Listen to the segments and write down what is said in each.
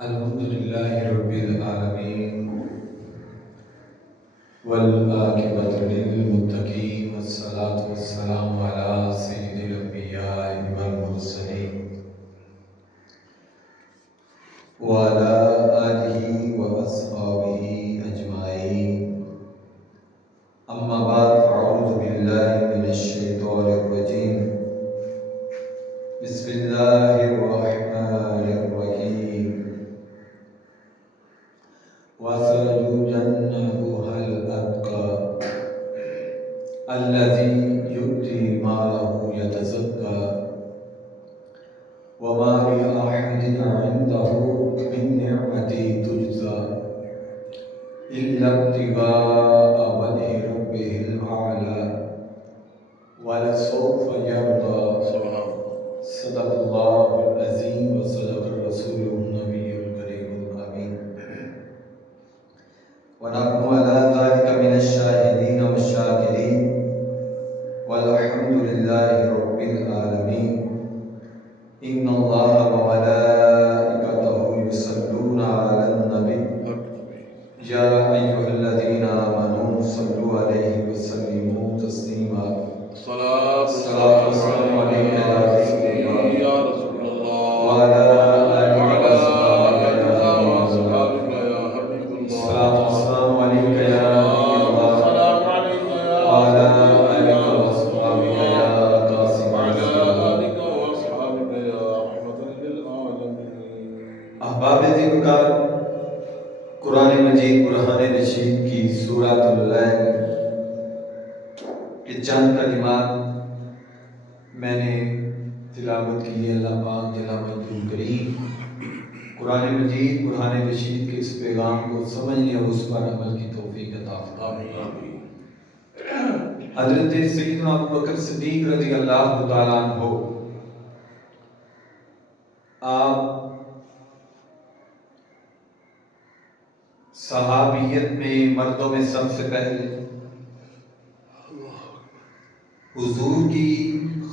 الحمد للہ رب العالمین والعاقبۃ للمتقین والصلاة والسلام علی سید الانبیاء والمرسلین وعلی آلہ واصحابہ اجمعین، اما بعد فاعوذ باللہ من الشیطان الرجیم، بسم اللہ الرحمن الرحیم، وَسَيُجَنَّبُهَا الْأَتْقَى الَّذِي يُؤْتِي مَالَهُ يَتَزَكَّى وَمَا لِأَحَدٍ عِندَهُ مِن نِّعْمَةٍ تُجْزَى إِلَّا ابْتِغَاءَ وَجْهِ رَبِّهِ الْأَعْلَى وَلَسَوْفَ يَرْضَى۔ صدق اللہ العظیم وصدق الرسول النبی الکریم الامین، ونحن على ذلك من الشاهدين والشاكرين، والحمد لله رب العالمين۔ إن الله وملائكته يصلون على النبي يا أيها الذين آمنوا صلوا عليه وسلموا تسليما۔ صلاة والسلام عليك يا رسول الله وعلى آلك وأصحابك يا حبيب الله، صلاة والسلام عليك يا نبي الله وعلى آلك وأصحابك يا قاسم احباب ذکر، قرآن مجید برہان رشید کی سورۃ اللیل کے چند کلمات میں نے تلاوت کی ہے۔ اللہ پاک جل مجدہ کریم قرآن مجید برہان رشید کے اس پیغام کو سمجھنے اور اس پر عمل کی توفیق عطا فرمائے۔ حضرت سیدنا ابوبکر صدیق رضی اللہ تعالیٰ عنہ، آپ صحابیت میں مردوں میں سب سے پہلے، حضور کی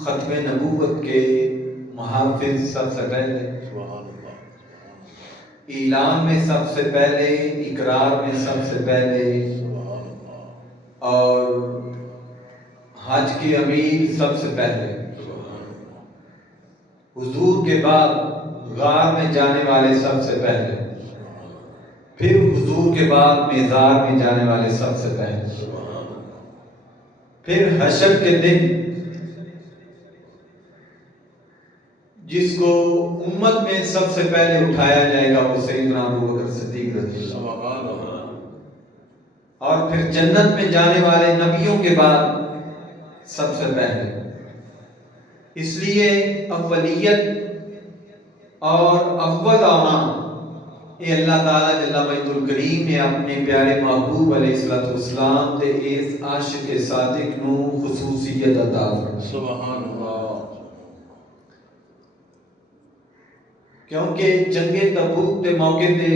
ختم نبوت کے محافظ سب سے پہلے، اعلان میں سب سے پہلے، اقرار میں سب سے پہلے، اور حج کے امیر سب سے پہلے، حضور کے بعد غار میں جانے والے سب سے پہلے، پھر حضور کے بعد میزار میں جانے والے سب سے پہلے، پھر حشر کے دن جس کو امت میں سب سے پہلے اٹھایا جائے گا وہ سیدنا ابوبکر صدیق رضی اللہ عنہ، اور پھر جنت میں جانے والے نبیوں کے بعد سب سے پہلے۔ اس لیے اولیت اور اول آنا یہ اللہ تعالیٰ جل مجدہ الکریم نے اپنے پیارے محبوب علیہ السلام تے اس عاشق صادق نو خصوصیت عطا فرمائی۔ سبحان اللہ۔ کیونکہ جنگ تبوک کے موقع تے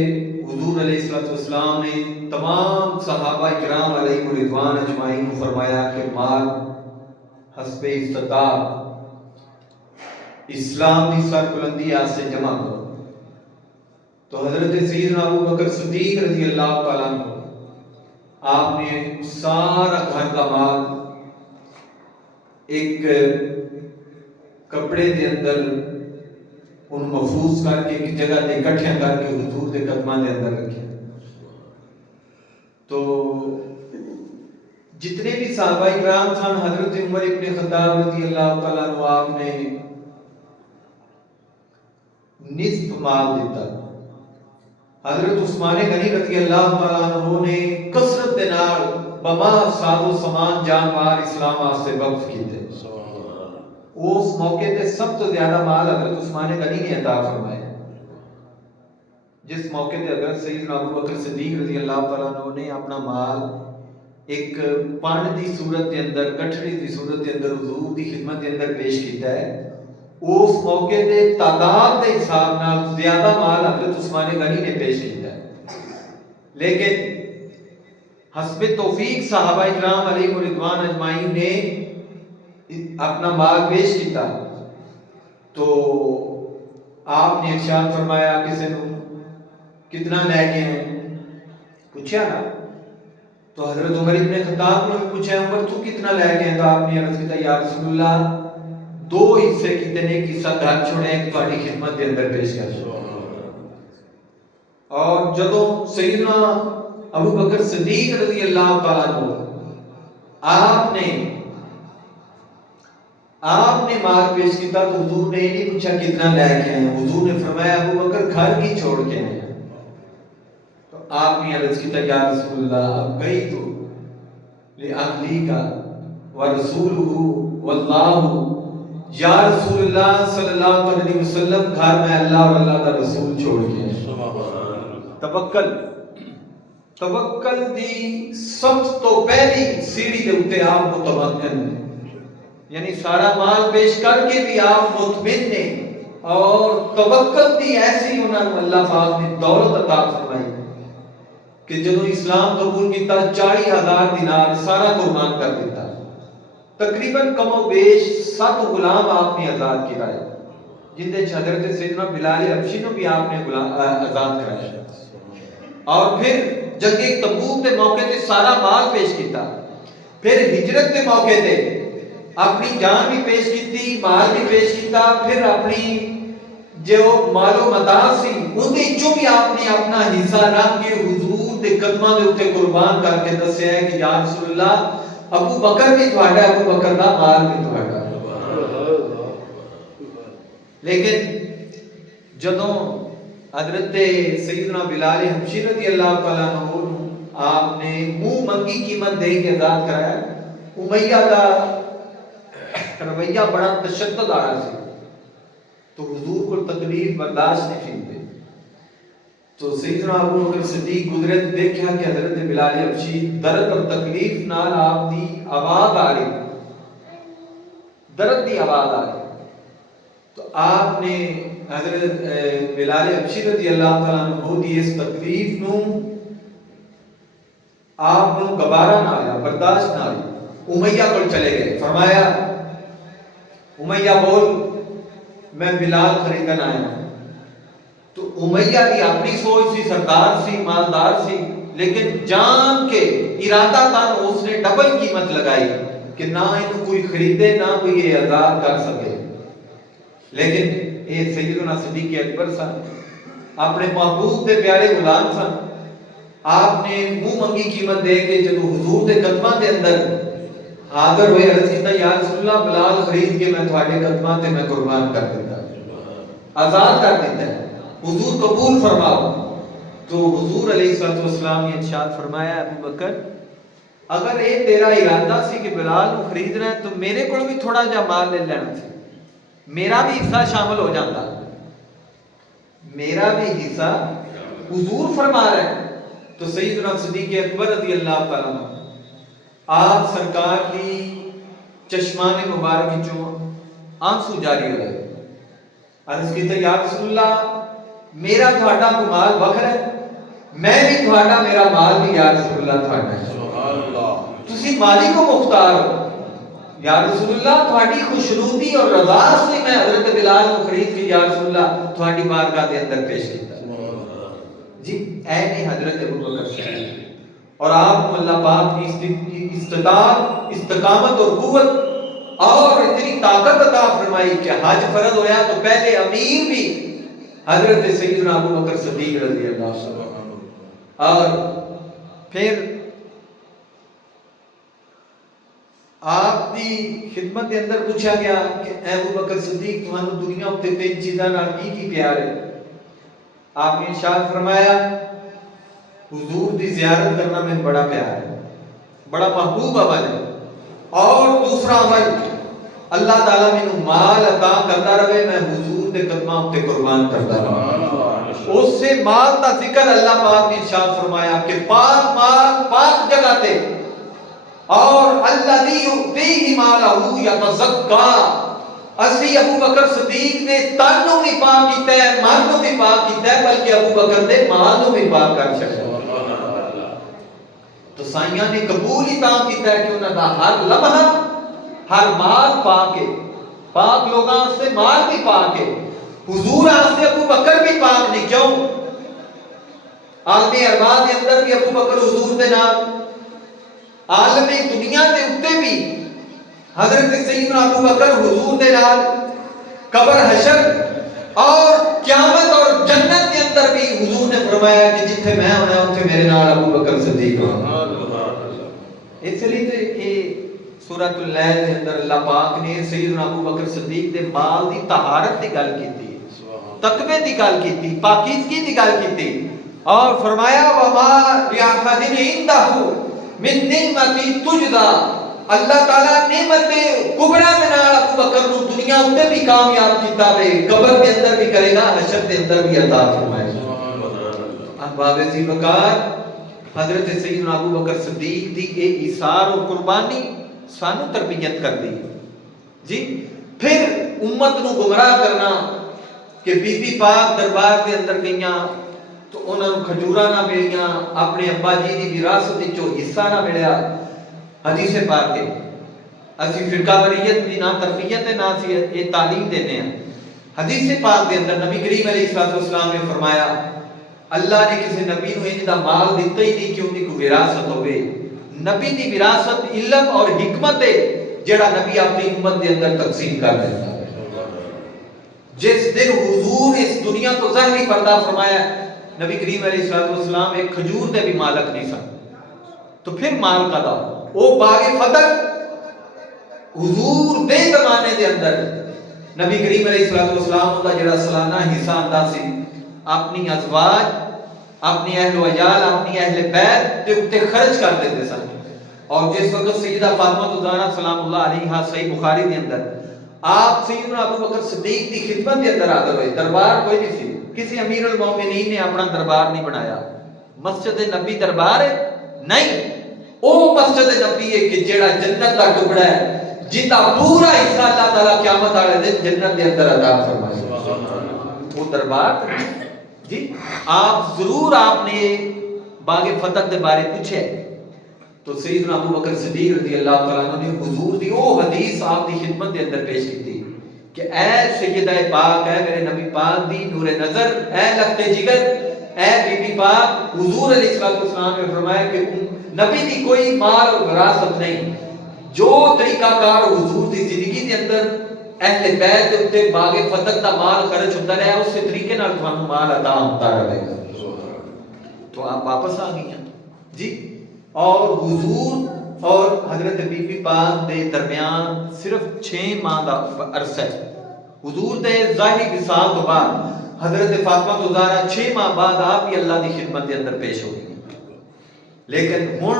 حضور علیہ السلام نے تمام صحابہ کرام علیہ رضوان اجمعین کو فرمایا کہ مال حسب استطاعت اسلام کی سربلندی سے جمع کرو۔ تو حضرت سیدنا ابوبکر صدیق رضی اللہ تعالیٰ عنہ، آپ نے سارا گھر کا مال ایک کپڑے دے اندر ان محفوظ کر کے ایک جگہ تے اکٹھیاں کر کے حضور دے قدماں دے اندر رکھے۔ تو جتنے بھی صحابہ کرام تھے، حضرت عمر ابن خطاب رضی اللہ تعالیٰ عنہ آپ نے نصف مال دیتا، حضرت عثمان غنی رضی اللہ تعالیٰ عنہ نے کثرت دے نال بما ساز و سامان جان مال اسلام واسطے وقف کیتے۔ اس موقع تے سب تو زیادہ مال حضرت عثمان غنی نے عطا فرمایا، جس موقع تے حضرت سیدنا ابوبکر صدیق رضی اللہ تعالیٰ عنہ نے اپنا مال ایک پانڈ دی صورت کے اندر، گٹھڑی دی صورت کے اندر حضور دی خدمت کے اندر پیش کیتا ہے۔ اس موقع تے تعداد کے حساب نال زیادہ مال حضرت عثمان غنی نے پیش کیتا ہے، لیکن حسب توفیق صحابہ کرام علیہ رضوان اجمعین نے اپنا مال پیش کیتا تو آپ نے ارشاد فرمایا کسی نو کتنا لے گئے ہیں؟ پوچھا نا. تو حضرت عمر ابن خطاب نے پوچھا عمر تو کتنا لے گئے؟ تو آپ نے عرض کیا یا رسول اللہ 2 حصے کتنے قصہ گھر چھوڑے ایک تہاڈی خدمت کے اندر پیش کر دو. اور جدوں سیدنا ابو بکر صدیق رضی اللہ تعالیٰ عنہ آپ نے مال پیش کیتا تو حضور نے نہیں پوچھا کتنا لے کے ہیں. حضور نے فرمایا ابو بکر گھر کی چھوڑ کے ہیں. تو آپ نے عرض کیتا یا رسول اللہ اب گئی تو لأہلی کا ورسولہ واللہ، یا رسول اللہ صلی اللہ علیہ وسلم گھر میں اللہ اور اللہ کا رسول چھوڑ کے ہیں. توکل دی سب تو پہلی سیڑھی دے اوتے آپ متمکن نے، یعنی سارا مال پیش کر کے بھی آپ مطمئن نے. اور توکل دی ایسی انہوں نے اللہ پاک نے دولت عطا فرمائی کہ جدوں اسلام قبول کیتا 40,000 دینار سارا قربان کر دیتا. تقریباً کم و بیش 7 غلام آپ نے آزاد کرائے، جن دے حضرت سیدنا بلال حبشی کو بھی آپ نے آزاد کرایا. اور پھر جنگ تبوک کے موقع تے سارا مال پیش کیتا. پھر ہجرت کے موقع تے اپنی جان بھی پیش کیتی، مال بھی پیش کیتا. پھر اپنی جو مال و متاع سی ان دے چوں بھی آپ نے اپنا حصہ رکھ کے حضور دے قدماں دے اوتے قربان کر کے دسیا ہے کہ یا رسول اللہ ابو بکر بھی تہاڈا، ابو بکر دا مال بھی تہاڈا. لیکن جدوں حضرت سیدنا بلال حبشی رضی اللہ تعالیٰ عنہ آپ نے منہ منگی قیمت دے کے آزاد کرایا. امیہ کا رویہ بڑا تشدد آ رہا سی تو حضور کو تکلیف برداشت نہیں تھی. تو سیدنا ابو بکر صدیق گزرے تو دیکھا کہ حضرت بلال حبشی درد اور تکلیف نال آپ دی آواز آ رہی، درد دی آواز آ رہی. تو آپ نے حضرت بلال حبشی رضی اللہ تعالیٰ عنہ دی اس تکلیف نو آپ نو گوارا نہ آیا، برداشت نہ آئی. امیہ کو چلے گئے، فرمایا امیہ بول میں بلال خریدن آیا ہوں. تو امیہ کی اپنی سوچ سی، سردار سی، مالدار سی، لیکن جان کے ارادہ تن اس نے ڈبل قیمت لگائی کہ نہ انہوں کوئی خریدے نہ کوئی یہ آزاد کر سکے. لیکن یہ سیدنا صدیق اکبر سن، اپنے محبوب دے پیارے غلام سن. آپ نے منہ منگی قیمت دے کے جب حضور دے قدماں دے اندر حاضر ہوئے عرض کیتا یا رسول اللہ بلال خرید کے میں تھوڑے قدماں تے میں قربان کر دیتا، آزاد کر دیتا ہے، حضور قبول فرماؤ. تو حضور علیہ السلام نے ارشاد فرمایا ابو بکر اگر یہ تیرا ارادہ سی کہ بلال کو خریدنا ہے تو میرے کو بھی تھوڑا جا مال لے لینا سی، میرا بھی حصہ شامل ہو جاتا، میرا بھی حصہ حضور فرما رہے ہیں. تو سیدنا صدیق اکبر رضی اللہ تعالیٰ عنہ آپ سرکار کی چشمان مبارک جو آنسو جاری ہوئے. عرض کیتا یا رسول اللہ میرا تھوڑا کو مال بکر ہے، میں بھی تھوڑا میرا مال بھی یا رسول اللہ تھوڑا ہے، تسی مالی کو مختار ہو یا رسول اللہ. تھوڑی خوشنودی اور رضا سے میں حضرت بلال کو خرید کے یا رسول اللہ تھوڑی بارگاہ دے اندر پیش کیتا. جی اے نہیں حضرت ابو بکر صدیق، اور آپ کو اللہ پاک کی استطاعت، استقامت اور قوت اور اتنی طاقت عطا فرمائی کہ حج فرض ہویا تو پہلے امیر بھی حضرت سیدنا ابو بکر صدیق رضی اللہ عنہ. اور پھر آپ دی خدمت کے اندر پوچھا گیا کہ اے ابو بکر صدیق تمہیں دنیا تے 3 چیزاں نال کی پیار ہے؟ آپ نے ارشاد فرمایا حضور دی زیارت کرنا میں بڑا پیار ہے، بڑا محبوب عمل ہے، اور دوسرا عمل اللہ تعالیٰ میں مال عطا کرتا رہے میں حضور دے قدماں تے قربان کرتا رہا. اس سے مال کا ذکر اللہ پاک نے ارشاد فرمایا کہ پاک مال پاک جگہ تے اور الذی یؤتی مالہ یتزکا. اسی ابو بکر صدیق نے تن نو بھی پاک کیتا ہے، من نو بھی پاک کیتا ہے، بلکہ ابو بکر دے مال نو بھی پاک کر چھڈیا. تو سائیاں نے قبول ہی تاں کیتا ہے کہ انہاں دا ہر لمحہ ہر مال پاک ہے، پاک لوگاں سے مال بھی پاک ہے. حضور آستے ابو بکر بھی پاک نہیں، کیوں؟ عالم ارواح دے اندر بھی ابو بکر حضور دے نال، عالم دنیا دے اوتے بھی حضرت سیدنا ابو بکر حضور دے نال، قبر حشر اور قیامت اور جنت کے اندر بھی حضور نے فرمایا کہ جتھے میں ہونا اوتھے میرے نال ابو بکر صدیق ہونا۔ اس لیے تے یہ سورۃ اللیل کے اندر اللہ پاک نے سیدنا ابو بکر صدیق دے مال دی طہارت دی گل کیتی، تقوی دی گل کیتی، پاکیزگی دی گل کیتی، اور فرمایا وما لأحد عنده من نعمت تجزا، اللہ تعالیٰ نعمت کبریٰ میں نال ابو بکر نو دنیا اندر بھی کامیاب کیتا وے، قبر کے اندر بھی کرے گا، حشر کے اندر بھی عطا فرمائے گا۔ احباب ذی وقار، حضرت سیدنا ابو بکر صدیق دی اے ایثار اور قربانی سانو تربیت کر دی جی۔ پھر امت نو گمراہ کرنا کہ بی بی پاک دربار کے اندر گئیاں تو انہاں نو کھجوراں نہ ملیاں، اپنے ابا جی دی وراثت وچوں حصہ نہ ملیا۔ حدیث پاک ہے، اسی فرقہ واریت دی نہ تربیت ہے نہ اسی یہ تعلیم دینے ہیں۔ حدیث پاک دے اندر نبی کریم علیہ السلام نے فرمایا اللہ نے کسی نبی نو انج دا مال دیتا ہی نہیں کہ ان دی کوئی وراثت ہوئے۔ نبی دی وراثت علم اور حکمت ہے جڑا نبی اپنی امت دے اندر تقسیم کر دیتا ہے۔ جس دن حضور اس دنیا تو ظاہری پردہ فرمایا، نبی کریم علیہ السلام ایک کھجور دے بھی مالک نہیں سن، تو پھر مال کا دا وہ باغ فتح حضور دے زمانے دے اندر نبی کریم علیہ السلام دا جڑا سالانہ حصہ آندا سی اپنی ازواج، اپنی اہل و عیال، اپنی اہل بیت دے اوتے خرچ کر دیتے سن۔ اور جس وقت سیدہ فاطمہ الزہرا سلام اللہ علیہا صحیح بخاری دے اندر آپ سیدنا ابو بکر صدیق دی خدمت دے اندر حاضر ہوئے، دربار کوئی نہیں سی، کسی امیر المومنین نے اپنا دربار نہیں بنایا، مسجد نبی دربار ہے نہیں، او مسجد نبی ہے کہ جیڑا جنت دا ٹکڑا ہے جتا پورا حصہ اللہ تعالیٰ قیامت والے دن جنت دے اندر عطا فرمائے، وہ دربار جی۔ آپ ضرور آپ نے باغ فتح دے بارے پوچھے تو سیدنا ابو بکر صدیق رضی اللہ تعالیٰ عنہ نے حضور دی وہ حدیث آپ دی خدمت دے اندر پیش کی تھی کہ اے سیدہ پاک، اے میرے نبی پاک دی نور نظر، اے لخت جگر، اے بی بی پاک، حضور علیہ السلام نے فرمایا کہ نبی دی کوئی مال اور وراثت نہیں، جو طریقہ کار حضور دی زندگی دے اندر اہل بیت دے اوتے باغ فتح دا مال خرچ ہوتا رہا، اس طریقے نال تھانوں مال عطا ہوتا رہے گا۔ تو آپ واپس آ گئی ہیں جی، اور حضور اور حضرت بی بی پاک دے درمیان صرف 6 ماہ دا عرصہ ہے۔ حضور دے ظاہری وصال تو بعد حضرت فاطمہ الزہرا 6 ماہ بعد آپ بھی اللہ دی خدمت دے اندر پیش ہو گئی، لیکن ہن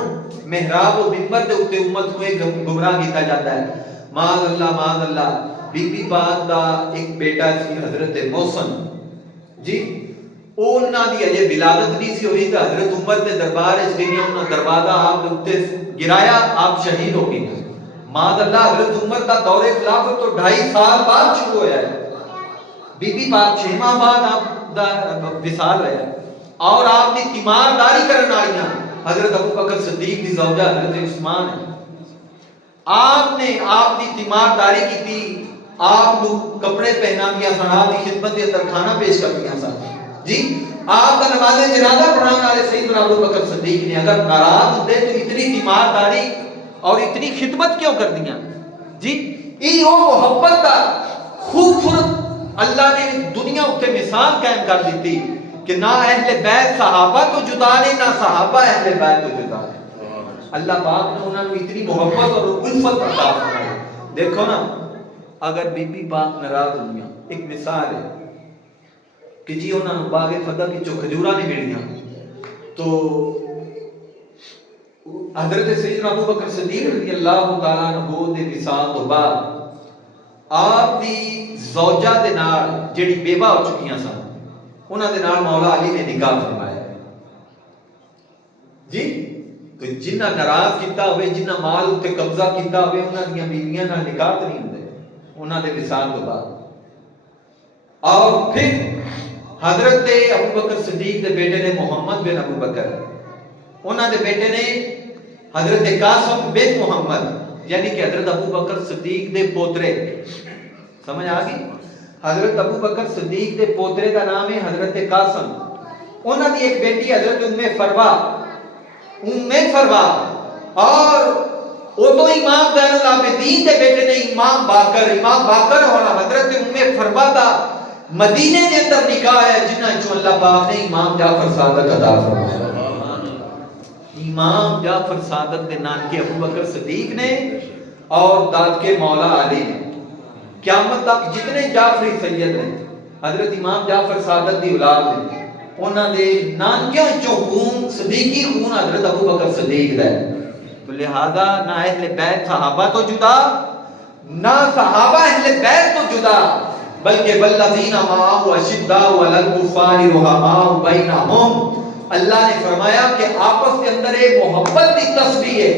محراب و منبر دے اوتے امت کو ایک گمراہ کیتا جاتا ہے۔ معاذ اللہ بی بی پاک دا ایک بیٹا سی حضرت محسن جی، انہاں دی اجے ولادت نہیں سی ہوئی تے حضرت عمر دے دربار وچ گئیاں، انہاں دروازہ آپ دے اوتے گرایا، آپ شہید ہو گئے۔ معاذ اللہ حضرت عمر دا دور خلافت تو 2.5 سال بعد شروع ہویا ہے، بی بی پاک 6 ماہ بعد آپ دا وصال ہویا ہے، اور آپ دی تیمارداری کرن والیاں حضرت ابو بکر صدیق دی زوجہ حضرت عثمان ہے۔ آپ نے آپ دی تیمارداری کی تھی، آپ کو کپڑے پہنا دیا سن، آپ کی خدمت کے اندر کھانا پیش کر دیا سن جی۔ آپ کا نماز جنازہ پڑھانے والے سیدنا ابو بکر صدیق نے اگر ناراض ہوتے تو اتنی تیمارداری اور اتنی خدمت کیوں کر دیا جی؟ یہ وہ محبت کا خوبصورت اللہ نے دنیا اتنے مثال قائم کر دیتی کہ نہ اہل بیت صحابہ تو جدا نہیں، نہ صحابہ اہل بیت تو جدا نہیں۔ اللہ پاک نے انہوں نے اتنی محبت اور الفت عطا فرمائی۔ دیکھو نا، اگر بی بی پاک ناراض ہوئیں، ایک مثال ہے کہ جی انہوں نے باغ فتح کی جو کھجورا نہیں ملیاں تو حضرت سیدنا ابو بکر صدیق رضی اللہ تعالیٰ عنہ دے وصال تو بعد آپ دی زوجہ دے نال جڑی بیوہ ہو چکیاں سن، انہاں دے نال مولا علی نے نکاح فرمایا جی۔ تو جنہ ناراض کیتا ہوئے، جنہ مال تے قبضہ کیتا ہوئے، انہاں دیاں بیویاں نال نکاح نہیں ہوندے انہاں دے وصال تو بعد۔ اور پھر حضرت ابو بکر صدیق دے بیٹے نے محمد بن ابو بکر، انہاں دے بیٹے نے حضرت قاسم بن محمد، یعنی کہ حضرت ابو بکر صدیق دے پوترے، سمجھ آ گئی؟ حضرت ابو بکر صدیق دے پوترے کا نام ہے حضرت قاسم، انہوں نے ایک بیٹی حضرت ام فروا اور وہ تو امام زین العابدین دے بیٹے نے امام باقر ہونا حضرت ام فروا دا مدینے کے اندر نکاح ہے جنہاں چوں اللہ پاک نے امام جعفر صادق عطا فرمایا. امام جعفر صادق دے نانکے ابو بکر صدیق نے اور دادکے مولا علی نے. قیامت تک جتنے جعفری سید نے حضرت امام جعفر صادق دی اولاد نے انہاں دے نانکیاں چوں خون صدیقی خون حضرت ابو بکر صدیق دا ہے. تو لہذا نہ اہل بیت صحابہ تو جدا نہ صحابہ اہل بیت تو جدا بلکہ والذین معه اشداء علی الکفار رحماء بینہم. اللہ نے فرمایا کہ آپس کے اندر ایک محبت کی تصویر ہے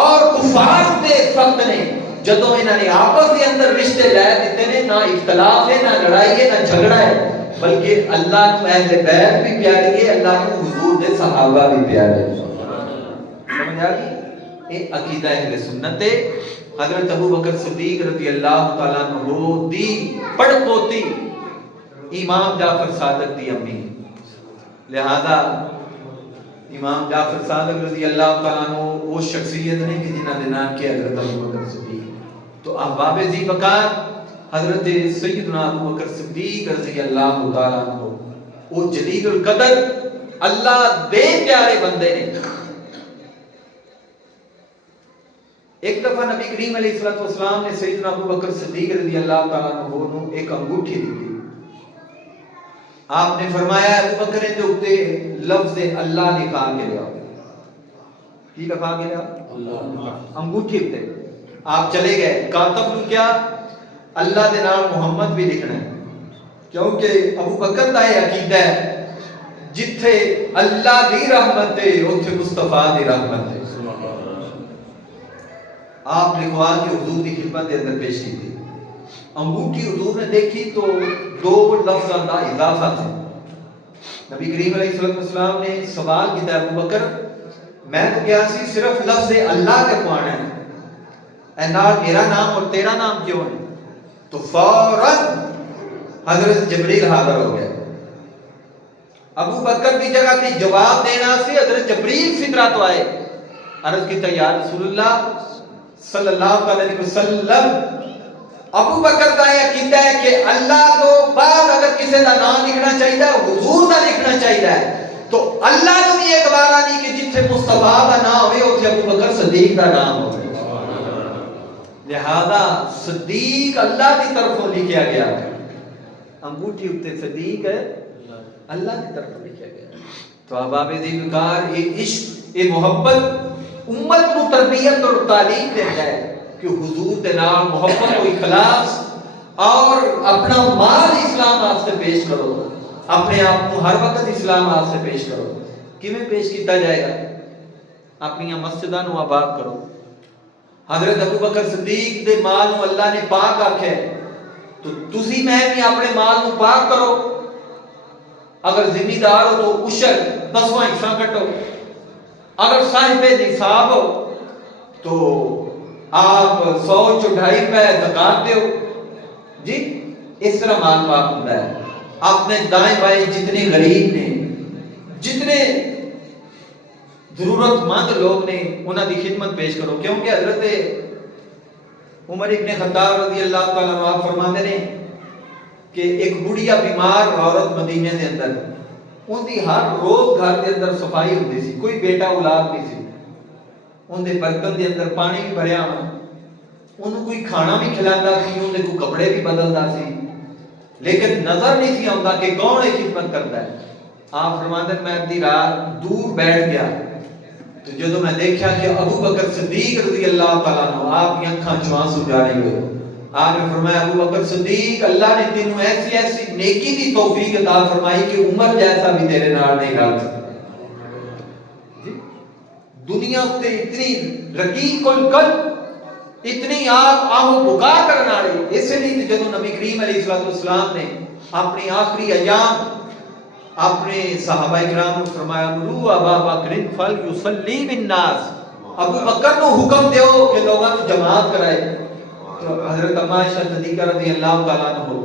اور کفار تے سخت نے. جدوں انہاں نے آپس کے اندر رشتے لے دیتے نے نہ اختلاف ہے نہ لڑائی ہے نہ جھگڑا ہے بلکہ اللہ کو اہل بیت بھی پیاری ہے اللہ کو حضور دے صحابہ بھی پیارے. سمجھ آ گئی؟ یہ عقیدہ اہل سنت ہے. حضرت ابو بکر صدیق رضی اللہ تعالیٰ عنہ دی پڑ پوتی امام جعفر صادق دی امی. لہذا امام جعفر صادق رضی اللہ تعالیٰ عنہ وہ شخصیت نہیں کہ جنہاں دے نام کے حضرت ابو بکر صدیق. تو احباب ذی وقار حضرت سیدنا ابو بکر صدیق رضی اللہ تعالیٰ عنہ وہ جلیل القدر اللہ دے پیارے بندے نے. ایک دفعہ نبی کریم علیہ السلام نے سیدنا ابو بکر صدیق رضی اللہ تعالیٰ عنہ کو ایک انگوٹھی دی. آپ نے فرمایا ابو بکر نے اوپر لفظ اللہ لکھا کے لیا. کی لکھا کے لیا؟ اللہ. انگوٹھی تے آپ چلے گئے کاتب نے کیا اللہ دے نام محمد بھی لکھنا ہے کیونکہ ابو بکر دا یہ عقیدہ ہے جتھے اللہ دی رحمت ہے اوتھے مصطفیٰ دی رحمت ہے. آپ لکھوا کے حضور کی خدمت کے اندر پیش کی تھی. انگوٹھی حضور نے دیکھی تو دو لفظاں دا اضافہ تھا. نبی کریم علیہ السلام نے سوال کیا ابو بکر میں تو کیا سی صرف لفظ اللہ کے پانا ہے اے نال میرا نام اور تیرا نام کیوں ہے؟ تو فوراً حضرت جبریل حاضر ہو گیا. ابو بکر کی جگہ تھی جواب دینا سی حضرت جبریل فطرہ تو آئے. عرض کی یا رسول اللہ صلی اللہ علیہ وسلم ابو بکر کا یہ عقیدہ ہے کہ اللہ تو بعد اگر کسی کا نام لکھنا چاہیے حضور کا لکھنا چاہیے تو اللہ کو بھی یہ گوارا نہیں کہ جتھے مصطفیٰ کا نام ہوئے اتنے ابو بکر صدیق کا نام ہوئے. لہذا صدیق اللہ کی طرفوں لکھیا گیا. انگوٹھی اتنے صدیق ہے اللہ کی طرف لکھیا گیا. تو احباب ذی وقار یہ عشق یہ محبت امت کو تربیت اور تعلیم دیتا ہے کہ حضور دے نال محبت و اخلاص اور اپنا مال اسلام واسطے پیش کرو اپنے آپ کو ہر وقت اسلام واسطے پیش کرو. کیویں پیش کیتا جائے گا؟ اپنی مسجداں نو آباد کرو. حضرت ابو بکر صدیق دے مال نو اللہ نے پاک آکھیا تو تسی میں بھی اپنے مال نو پاک کرو. اگر ذمہ دار ہو تو عشر 10واں حصہ کٹو. اگر صاحب نصاب ہو تو آپ 100 2.5 روپے زکات دیو. جی اس طرح مال پاک ہوتا ہے. اپنے دائیں بائیں جتنے غریب نے جتنے ضرورت مند لوگ نے انہاں دی خدمت پیش کرو. کیونکہ حضرت عمر ابن خطاب رضی اللہ تعالیٰ عنہ فرماتے ہیں کہ ایک بڑھیا بیمار عورت مدینے دے اندر ان دی ہر روز گھر دے اندر صفائی ہوندی سی. کوئی بیٹا اولاد نہیں سی. ان دے برتن دے اندر پانی بھی بھریا ہوا انہوں کوئی کھانا بھی کھلاندا سی ان دے کوئی کپڑے بھی بدلدا سی لیکن نظر نہیں سی آندا کہ کون ہے خدمت کرتا ہے. آپ فرماتے ہیں میں ادھی رات دور بیٹھ گیا تو جدو میں دیکھا کہ ابو بکر صدیق رضی اللہ تعالیٰ عنہ آپ کی آنکھاں چوں آنسو جاری ہوئے. آپ نے فرمایا ابو بکر صدیق اللہ نے تینوں ایسی ایسی نیکی دی توفیق عطا فرمائی کہ عمر جیسا بھی تیرے نال نہیں رل سکتا. دنیا تے اتنی رقیق القلب اتنی آپ آہو بکا کرنا رہی. اس لیے جدو نبی کریم علیہ السلام نے اپنی آخری ایام اپنے صحابہ کرام کو فرمایا مرو ابا بکر فلیصلی بالناس ابو بکر کو حکم دیو کہ لوگوں کو جماعت کرائے. تو حضرت اما عائشہ صدیقہ رضی اللہ تعالیٰ عنہ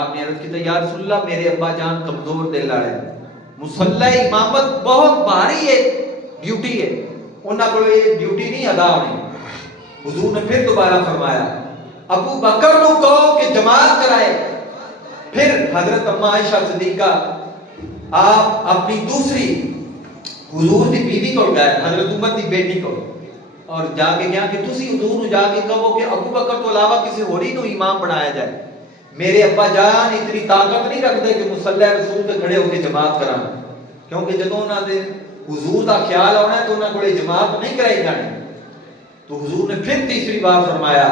آپ نے عرض کی یا رسول اللہ میرے ابا جان کمزور دل والے مصلی امامت بہت بھاری ہے ڈیوٹی ہے، انہاں کو یہ ڈیوٹی نہیں ادا ہونی۔ حضور نے پھر دوبارہ فرمایا ابو بکر کو کہو کہ جماعت کرائے۔ پھر حضرت اما عائشہ صدیقہ آپ اپنی دوسری حضور دی بیوی کو گئے، حضرت عمر دی بیٹی کو، اور جا کے کیا کہ تسی حضور نو جا کے کہو کہ ابو بکر تو علاوہ کسی ہوری نو امام بنایا جائے۔ میرے ابا جان اتنی طاقت نہیں رکھتے کہ مصلی رسول تے کھڑے ہو کے جماعت کران، کیونکہ جدوں انہاں دے حضور دا خیال آنا ہے تو انہاں کولے جماعت نہیں کرائی جانی۔ تو حضور نے پھر تیسری بار فرمایا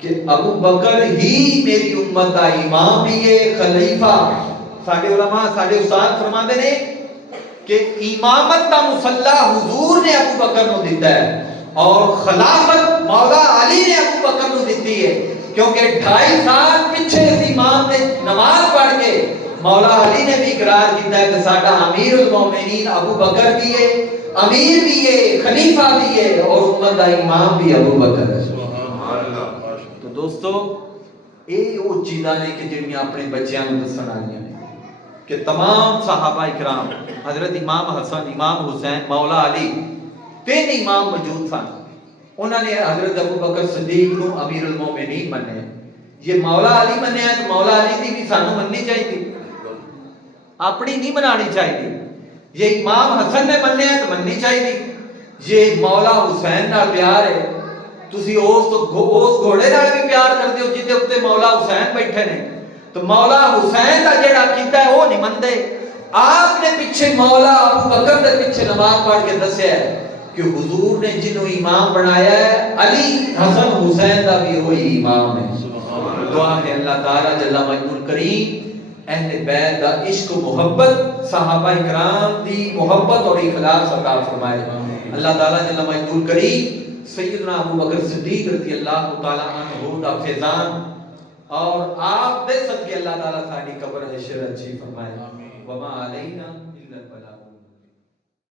کہ ابو بکر ہی میری امت دا امام بھی ہے، خلیفہ۔ ساڈے علماء ساڈے استاد فرماندے نے کہ امامت دا مصلی حضور نے ابو بکر نو دیتا ہے، اور خلافت مولا علی نے ابو بکر نو دیتی ہے، کیونکہ 2.5 سال پیچھے اس امام نے نماز پڑھ کے مولا علی نے بھی اقرار کیتا ہے کہ ساڈا امیر المومنین ابو بکر بھی ہے، امیر بھی ہے، خلیفہ بھی ہے، اور امت دا امام بھی ابو بکر ہے۔ تو دوستو یہ وہ چیزاں نے کہ جڑیاں اپنے بچیاں نوں دسن والیاں نے کہ تمام صحابہ اکرام، حضرت امام حسن، امام حسین، مولا علی، 3 امام موجود سن۔ انہوں نے حضرت ابو بکر صدیق نو امیر المومنین منے۔ یہ مولا علی منے ہیں تو مولا علی دی بھی سانو مننی چاہیے، اپنی نہیں منانی چاہیے۔ یہ امام حسن نے منے ہیں تو مننی چاہیے۔ یہ مولا حسین نال پیار ہے، تسی اس گھوڑے نال بھی پیار کرتے ہو جہدے اوتے مولا حسین بیٹھے نے، تو مولا حسین دا جڑا کیتا ہے وہ نہیں مندے۔ آپ نے پیچھے مولا ابو بکر دے پیچھے نماز پڑھ کے دسیا ہے کہ حضور نے جنہوں امام بنایا ہے علی حسن حسین دا بھی وہی امام ہے۔ دعا ہے اللہ تعالی جل مجدول کریم اہل بیت دا عشق و محبت، صحابہ اکرام دی محبت اور اخلاص عطا فرمائے۔ اللہ تعالی جل مجدول کریم سیدنا ابو بکر صدیق رضی اللہ تعالی عنہ دا فیضان اور آپ دے صدقے اللہ تعالی ساری قبر حشر اچھی فرمائے۔ وما علینا الا البلاغ۔